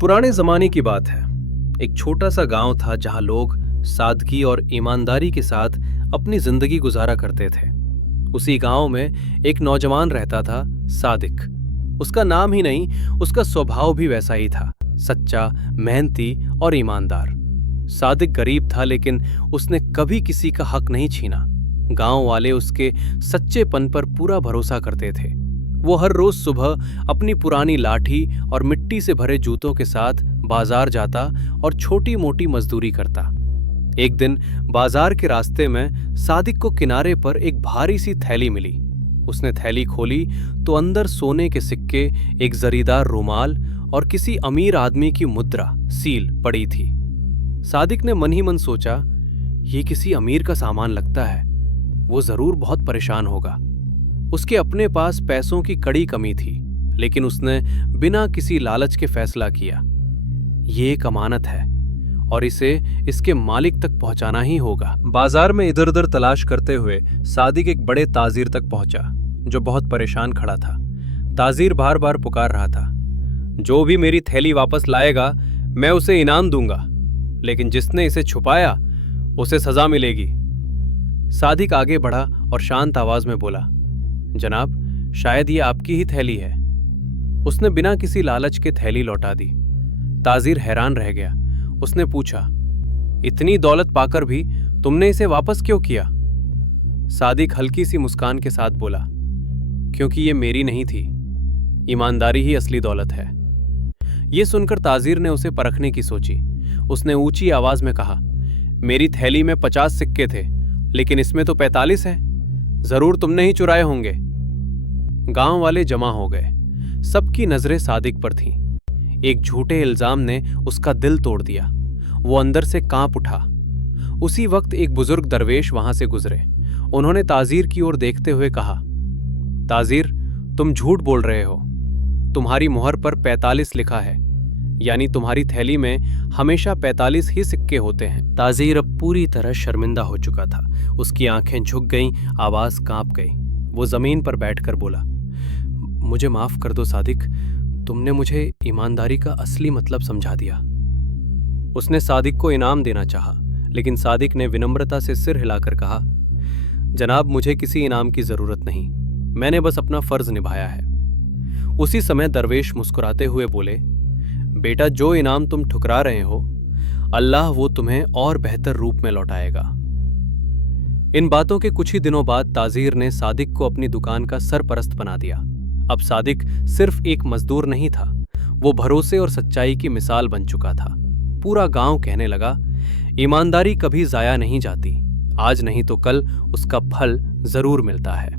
पुराने जमाने की बात है। एक छोटा सा गांव था जहां लोग सादगी और ईमानदारी के साथ अपनी जिंदगी गुजारा करते थे। उसी गांव में एक नौजवान रहता था, सादिक। उसका नाम ही नहीं, उसका स्वभाव भी वैसा ही था, सच्चा, मेहनती और ईमानदार। सादिक गरीब था, लेकिन उसने कभी किसी का हक नहीं छीना। गांव वाले उसके सच्चेपन पर पूरा भरोसा करते थे। वो हर रोज सुबह अपनी पुरानी लाठी और मिट्टी से भरे जूतों के साथ बाजार जाता और छोटी मोटी मजदूरी करता। एक दिन बाजार के रास्ते में सादिक को किनारे पर एक भारी सी थैली मिली। उसने थैली खोली तो अंदर सोने के सिक्के, एक जरीदार रुमाल और किसी अमीर आदमी की मुद्रा, सील पड़ी थी। सादिक ने मन ही मन सोचा, ये किसी अमीर का सामान लगता है, वो जरूर बहुत परेशान होगा। उसके अपने पास पैसों की कड़ी कमी थी, लेकिन उसने बिना किसी लालच के फैसला किया, ये एक अमानत है और इसे इसके मालिक तक पहुंचाना ही होगा। बाजार में इधर उधर तलाश करते हुए सादिक एक बड़े ताजिर तक पहुंचा, जो बहुत परेशान खड़ा था। ताजिर बार बार पुकार रहा था, जो भी मेरी थैली वापस लाएगा मैं उसे इनाम दूंगा, लेकिन जिसने इसे छुपाया उसे सजा मिलेगी। सादिक आगे बढ़ा और शांत आवाज में बोला, जनाब, शायद ये आपकी ही थैली है। उसने बिना किसी लालच के थैली लौटा दी। ताजिर हैरान रह गया। उसने पूछा, इतनी दौलत पाकर भी तुमने इसे वापस क्यों किया? सादिक हल्की सी मुस्कान के साथ बोला, क्योंकि ये मेरी नहीं थी, ईमानदारी ही असली दौलत है। ये सुनकर ताजिर ने उसे परखने की सोची। उसने ऊंची आवाज में कहा, मेरी थैली में 50 सिक्के थे, लेकिन इसमें तो 45 है, जरूर तुमने ही चुराए होंगे। गांव वाले जमा हो गए। सबकी नजरें सादिक पर थीं। एक झूठे इल्जाम ने उसका दिल तोड़ दिया। वो अंदर से कांप उठा। उसी वक्त एक बुजुर्ग दरवेश वहां से गुजरे। उन्होंने ताजिर की ओर देखते हुए कहा, ताजिर, तुम झूठ बोल रहे हो। तुम्हारी मुहर पर 45 लिखा है, यानी तुम्हारी थैली में हमेशा 45 ही सिक्के होते हैं। ताजिर अब पूरी तरह शर्मिंदा हो चुका था। उसकी आंखें झुक गईं, आवाज कांप गई। वो जमीन पर बैठकर बोला, मुझे माफ कर दो सादिक, तुमने मुझे ईमानदारी का असली मतलब समझा दिया। उसने सादिक को इनाम देना चाहा, लेकिन सादिक ने विनम्रता से सिर हिलाकर कहा, जनाब, मुझे किसी इनाम की जरूरत नहीं, मैंने बस अपना फर्ज निभाया है। उसी समय दरवेश मुस्कुराते हुए बोले, बेटा, जो इनाम तुम ठुकरा रहे हो, अल्लाह वो तुम्हें और बेहतर रूप में लौटाएगा। इन बातों के कुछ ही दिनों बाद ताजिर ने सादिक को अपनी दुकान का सरपरस्त बना दिया। अब सादिक सिर्फ एक मजदूर नहीं था, वो भरोसे और सच्चाई की मिसाल बन चुका था। पूरा गांव कहने लगा, ईमानदारी कभी जाया नहीं जाती, आज नहीं तो कल उसका फल जरूर मिलता है।